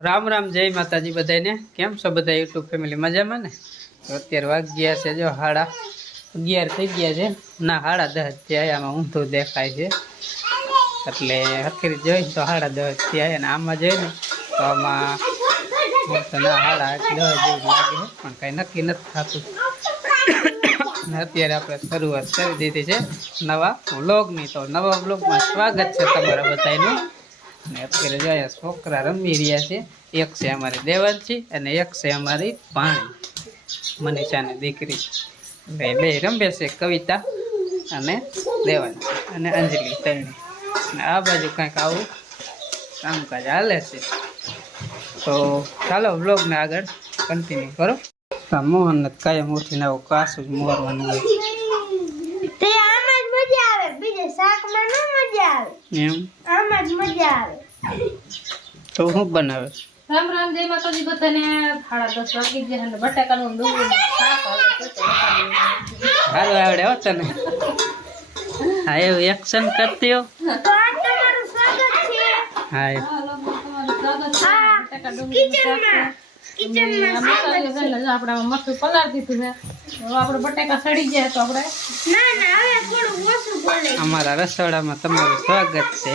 રામ રામ, જય માતાજી બધાને કેમ છો બધા યુટ્યુબ ફેમિલી મજામાં ને? અત્યારે વાગ્યા છે જો હાડા અગિયાર થઈ ગયા છે. ના, હાડા દહ થયા આમાં ઊંધું દેખાય છે. એટલે હરખી જોઈ તો હાડા દહ થયા અને આમાં જોઈ ને તો આમાં હાડા દહ જેવું લાગે પણ કાંઈ નક્કી નથી થતું. અત્યારે આપણે શરૂઆત કરી દીધી છે નવા વ્લોગની તો નવા વ્લોગમાં સ્વાગત છે તમારા બધાનું. અને અત્યારે જો અહીંયા છોકરા રમી રહ્યા છે. એક છે અમારી દેવાંશી અને એક છે અમારી પાણી મનીષાની દીકરી. બે બે રમે છે કવિતા અને દેવાંશી અને અંજલિ તરણી અને આ બાજુ કંઈક આવું કામકાજ હાલે છે. તો ચાલો બ્લોગને આગળ કન્ટિન્યુ કરો. મોહન કાયમ ઉઠીને આવું કાસું જ મોરવાનું હોય. ન એમ? મજા આવે. તો હું બનાવે? રામ રામ જય માતાજી બધાને સાડા દસ વાગી ગયા અને બટાકાનું ડુંગળીનું શાક સારું આવડે હો તને. હા એવું એક્શન કરતી હો. તો આ તમારું સ્વાગત હા એ. હાલો, તમારું સ્વાગત છે. આ બટાકા ડુંગળીનું શાક છે. કિચનમાં. અને આ મસાલો છે. ને જો આપણે પલાળી દીધું છે. આપણે બટાકા સડી ગયા તો આપણે ના ના હવે થોડું ઓછું બોલે. અમારા રસોડામાં તમારું સ્વાગત છે.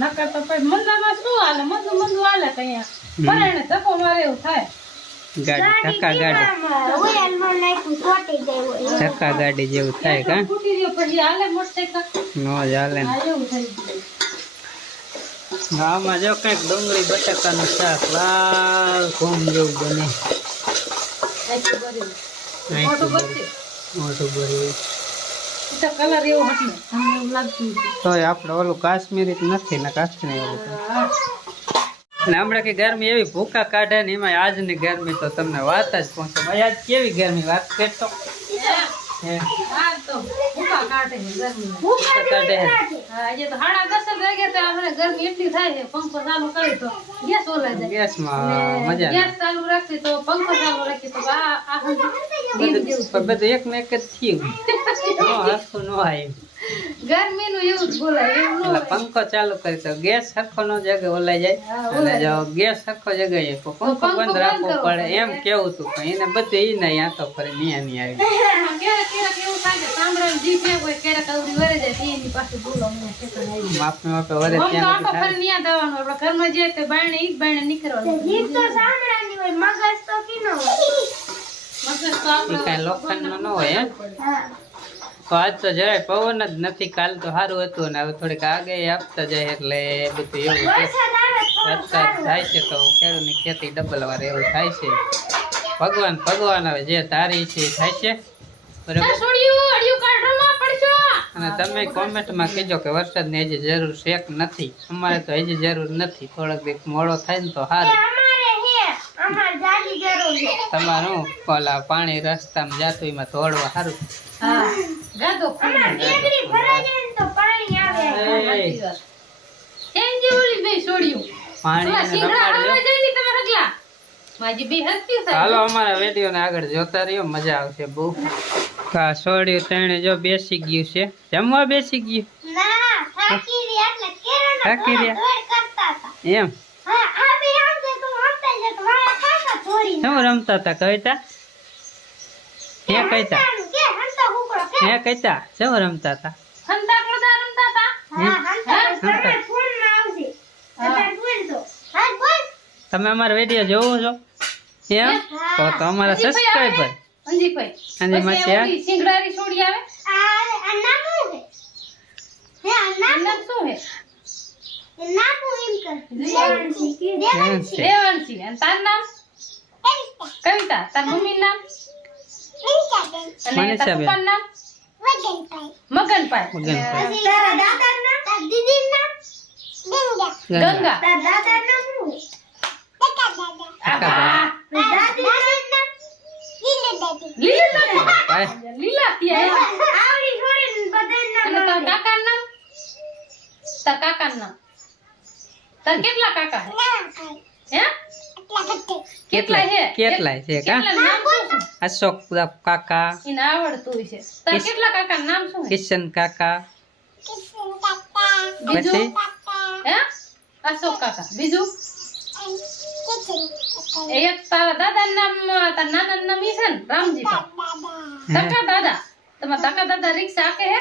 નકર તો પછી મંદામાં શું હાલે? મંદુ મંદુ હાલે ત્યાં પરાણે ધક્કો મારે એવું થાય. ગાડી ધક્કા ગાડી. ધક્કા ગાડી જેવું થાય કા? પછી હાલે મોટરસાઇકલ નો ચાલે ને એવું થઈ ગયું. આમાં જો કંઈક ડુંગળી બટાકાનું શાક લાલ ઘૂમ જેવું બને. મોટું ભર્યું. તો કલર એવો હતો ને અમને એવું લાગતું હતું. તોય આપણે ઓલું કાશ્મીરી જ નથી ને કાશ્મીરી ઓલું તો. હા. અને હમણાં કે ગરમી એવી ભૂકા કાઢે ને એમાં આજની ગરમી તો તમને વાત જ પહોંચે. ભાઈ આજ કેવી ગરમી વાત કરતો? હે. હા તો ભૂકા કાઢે છે ગરમીમાં. ભૂકા કાઢે હે. હા, આજે તો સાડા દસ જ વાગ્યા તો આપણે ગરમી એટલી થાય છે. પંખો ચાલુ કરી તો ગેસ ઓલાઈ જાય. ગેસમાં અને મજા ગેસ ચાલુ રાખી તો પંખો ચાલુ રાખી તો આ આ બધું દીપ જેવું પણ બધું એક ને એક જ થયું. નો હરખું નો આવ્યું ગરમીનું એવું જ બોલાય એટલે પંખો ચાલુ કરી તો ગેસ સરખો નો જગે ઓલાઈ જાય. અને જો ગેસ સરખો જગાય તો પંખો બંધ રાખવો પડે. એમ કેવું તું પણ એને બધું ઈ નહીં આ તો ફરી નિયા નહીં આવી. માપે માપે વરે ત્યાં ઘરમાં જઈએ તો બાયણે ઈ નીકળવાનું. મગજ તો કીનો હોય. મગજ તો આપણે કાંઈ લોખંડનો હોય આજ તો જરાય પવન જ નથી કાલ તો સારું હતું ને હવે થોડીક આગે આપતા જાય એટલે બધું એવું વરસાદ થાય છે તો ખેડૂતની ખેતી ડબલ વાર એવું થાય છે. ભગવાન ભગવાન હવે જે તારી છે એ થાય છે. અને તમે કોમેન્ટમાં કહેજો કે વરસાદની હજી જરૂર છે કે નથી? અમારે તો હજી જરૂર નથી. થોડોક દીક મોડો થાય ને તો સારું તમારું ઓલા પાણી રસ્તામાં જાતું એમાં ધોળવા સારું હા, ગાધો તો પાણી આવે. ઓલી બે છોડ્યું. પાણી. માજી બે હાલો અમારા વીડિયો ને આગળ જોતા રહ્યો. મજા આવશે બહુ. કા સોડ્યું તેને જો બેસી ગયું છે. જમવા બેસી ગયું? ના થાકી રહ્યા એટલે કેરાના થાકી રહ્યા? દોડ કરતા હતા. એમ? હા આ બે આમ છે તો હમતા છે તો મારા કાકા છોડી શું રમતા હતા કવિતા ક્યાં કવિતા નાખવાનું કે હમતા હુકડો કે હે કવિતા શું રમતા હતા? હંતાકડો દા રમતા હતા. હા? હમતા. તમારા ફોનમાં આવશે હા. ફૂલ તો હા બોલ. તમે અમાર વિડિયો જોવો છો? એમ? તો તો અમારા સબસ્ક્રાઈબર અંજીભાઈ. અંજી પછી માસી આ? છોડી આવે? આ આ નામું છે. હે આ નામ નામ શું હે નામું એમ કર. દેવાંશી દેવાંશી દેવાંશી અને તાર નામ? કવિતા. તાર મમ્મી નામ? અને તાર પપ્પાનું નામ? મગનભાઈ મગનભાઈ તારા કેટલા કાકા હે? હે? છે કેટલા નામ શું અશોક કાકા. એને આવડતું છે તાર કેટલા કાકા નામ શું છે? કિશન કાકા. બીજું? હે? અશોક કાકા. બીજું? એક તારા દાદા નામ તારા નાના નામ ઈ છે ને રામજી કાકા દાદા. તમારા કાકા દાદા રિક્ષા હાકે હે?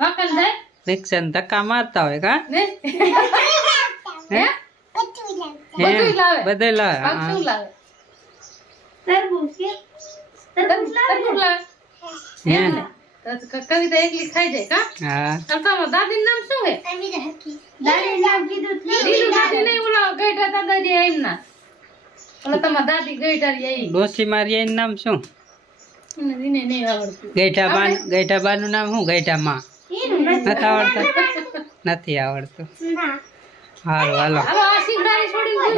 વાકન જાય? રિક્ષા ધક્કા મારતા હોય કા? હે? હે લાવે. બધે લાવે શું લાવે? તરબૂચ કે? તરબૂચ લાવે હે એમ ને? તો ક- કવિતા એકલી ખાઈ જાય કા? હા. અને તમારા નામ શું હે? દાદી નામ કીધું તું. દાદી નહીં. ઓલા ગઈઢા દાદા જે એમ ઓલા તમારા દાદી ગઈઢા રે. ડોસી મારી એનું નામ શું? નહીં બાન ગૈઠા બાનું નામ શું? ગૈઠા માં નથી. નથી આવડતું. નથી આવડતું. ના. સારું હાલો.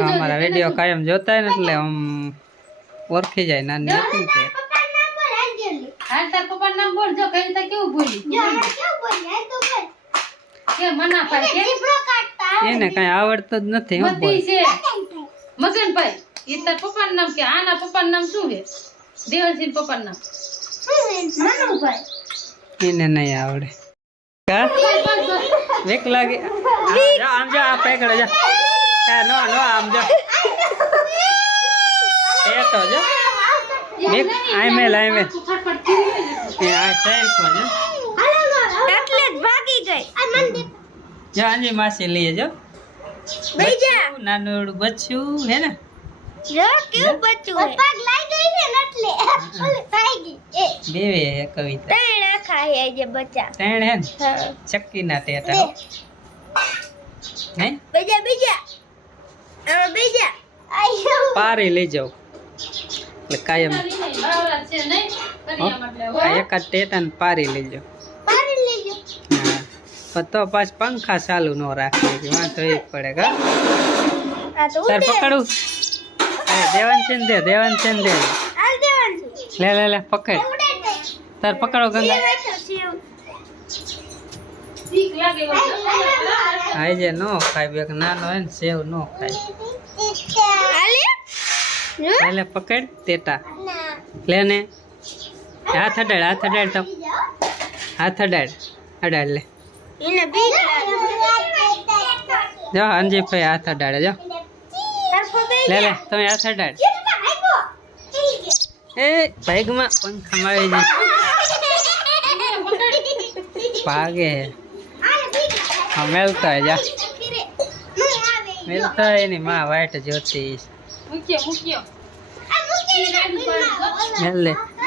અમારા વીડિયો કાયમ જોતા ને એટલે આમ ઓળખી જાય નાની હતી અંજલિ. હાલ તાર પપ્પા નામ બોલ જો કવિતા કેવું બોલી? જો, આ કેવું બોલે? કે કે. એને કઈ આવડતું જ નથી હું બોલ. છે. મગનભાઈ એ તાર પપ્પાનું નામ કે આના પપ્પા નામ શું છે? દેવનસિંહ પપ્પા નામ. મનુભાઈ. એને નહીં આવડે. કા? વેક લાગે. જા, આમ જા આ પકડો જા હા નો નો આમ જા એ તો જો વેક આઈ મેલ આય મેલ ફટફટ એ આ પર જો. એટલે જ ભાગી ગઈ. આ મને દેખ. જો આંજી માસી લઈએ જો બેહી જા. બચ્ચું, નાનું બચ્ચું હે ને જો, કેવું બચ્ચું હે. પગ લાગી ગઈ ને એટલે. ઓલી થઈ ગઈ. એ, બેવે કવિતા ત્રણ આખા હે જે બચ્ચા. ત્રણ હે ને હા. હો. બીજા બીજા. હવે બીજા. આયો. પારી લઈ જાવ એટલે કાયમ એકાદ ટેટા ને પારી લઈ જાવ હા. પતો તો પાછ પંખા ચાલુ ન રાખે કે વાંધો એ પડે કા આ તો તાર પકડું? દેવાન છે ને દે દેવાન છે ને દે. લે લે લે પકડ. તાર પકડો ગંગા. બેઠો છે એવું. બીક લાગે એવું આ જે નો ખાય બે નાનો હોય ને સેવ નો ખાય હાલે? જો. લે લે પકડ ટેટા ના. લે ને હાથ અડાડ હાથ અડાડ તો હાથ અડાડ અડાડ લે એને બીક લાગે. જો અંજીભાઈ હાથ અડાડે જો હરખો બેહી લે લે જા. તમે હાથ અડાડ એ તો ભાગ્યો. થઈ ગયો. એ ભાગમાં પંખા આવી જાય ભાગે હાલે બીક લાગે. હા મેલતા હોય જા મેલતા હોય એની માં વાઈટ જોતી.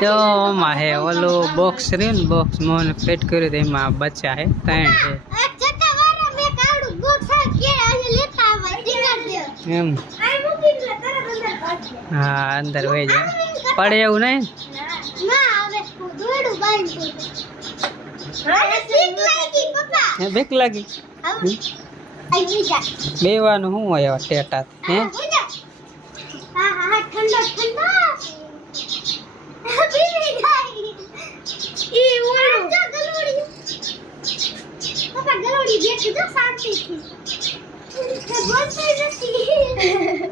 તો માં હે ઓલું બોક્સ રહ્યું ને બોક્સ મોને ફિટ કર્યું તો એમાં બચ્ચા હે ત્રણ છે આ જતા વાળા મેં કાવડું બોક્સ આ કે આજે લેતા આવવા દીકરા દે. એમ. હા અંદર વહી જાય પડે એવું નહીં ના આવે હા બીક લાગી? આવું. આવી બેવાનું શું હોય એવા ટેટા હે?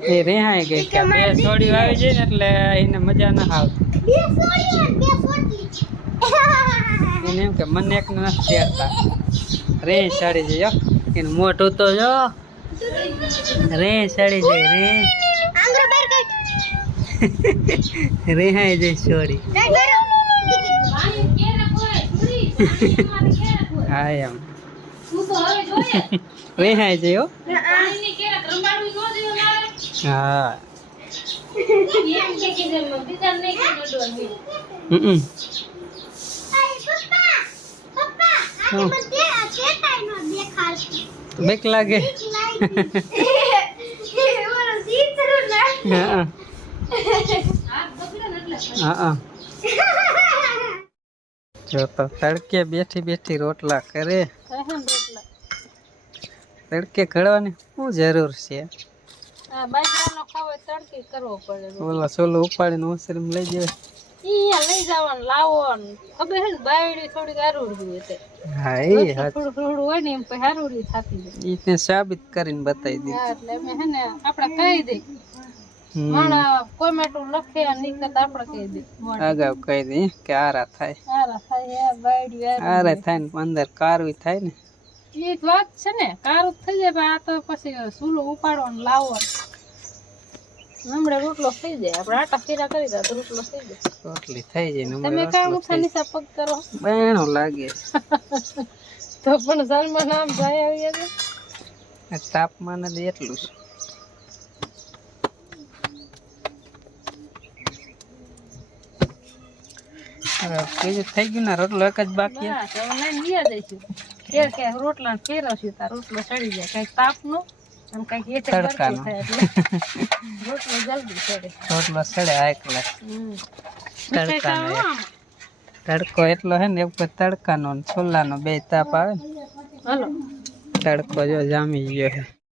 એ રેહાઈ ગઈ કે બે છોડી આવી જાય ને એટલે એને મજા ના બે બે એને એમ કે મને એક નથી તેડતા રે ચડી જાય હો. એનું મોઢું તો જો રે ચડી જાય રે આંગળો બહાર કાઢ રેહાઈ જાય છોડી પાણી કેરા કોઈ પૂરી પાણીમાંથી કેરા કોઈ હા એમ તું તો હવે જોઈએ રેહાઈ જાય હો પાણીની કેરા રંબાડવી ન જોઈએ મારે હા એમ કે કે જેમ બીજા નહીં કે નડવાની હમ બીક લાગે. ઓલો સીતરું ના હા હા. જો તો તડકે બેઠી બેઠી રોટલા કરે. તડકે ઘડવાની શું જરૂર છે? આ બાજરાનો ખાવો હોય તડકે કરવો પડે ઓલા સોલો ઉપાડીને ઓસરીમાં લઈ જાય ઈ લઈ જવાનું લાવો ને ખબર છે ને બાયડી થોડીક આરુડી હોય હા એ થોડું થોડું હોય ને એમ પછી આરુડી થતી જાય ઈને સાબિત કરીને બતાવી દીધું. એટલે અમે હે ને આપણે કહી દઈ માણા કોમેટું લખે નીકળતા આપણે કહી દે. અગાઉ કહી દઈએ કે આરા થાય. થાય બાયડી આરા થાય ને અંદર કારવી થાય ને. એ વાત છે ને કારું થઈ જાય પણ આ તો પછી સુલો ઉપાડો ને લાવો. હમણાં રોટલો થઈ જાય. આપણે આટા ફેરા કરી દે રોટલો થઈ જાય. રોટલી થઈ જાય તમે અમારે મુઠાની પગ કરો? બેણો લાગે. તો પણ સલમાન આમ જાય આવી છે આ તાપમાન જ એટલું છે. બીજું થઈ ગયું ને રોટલો એક જ બાકી રોટલા ફેરવશું તાર રોટલો ચડી જાય. કઈ તાપનો તડકાનો. રોટલો સડે. આ એકલા તડકાનો તડકો એટલો હે ને એક પર તડકાનો ને છોલાનો બે તાપ આવે ને. તડકો જો જામી ગયો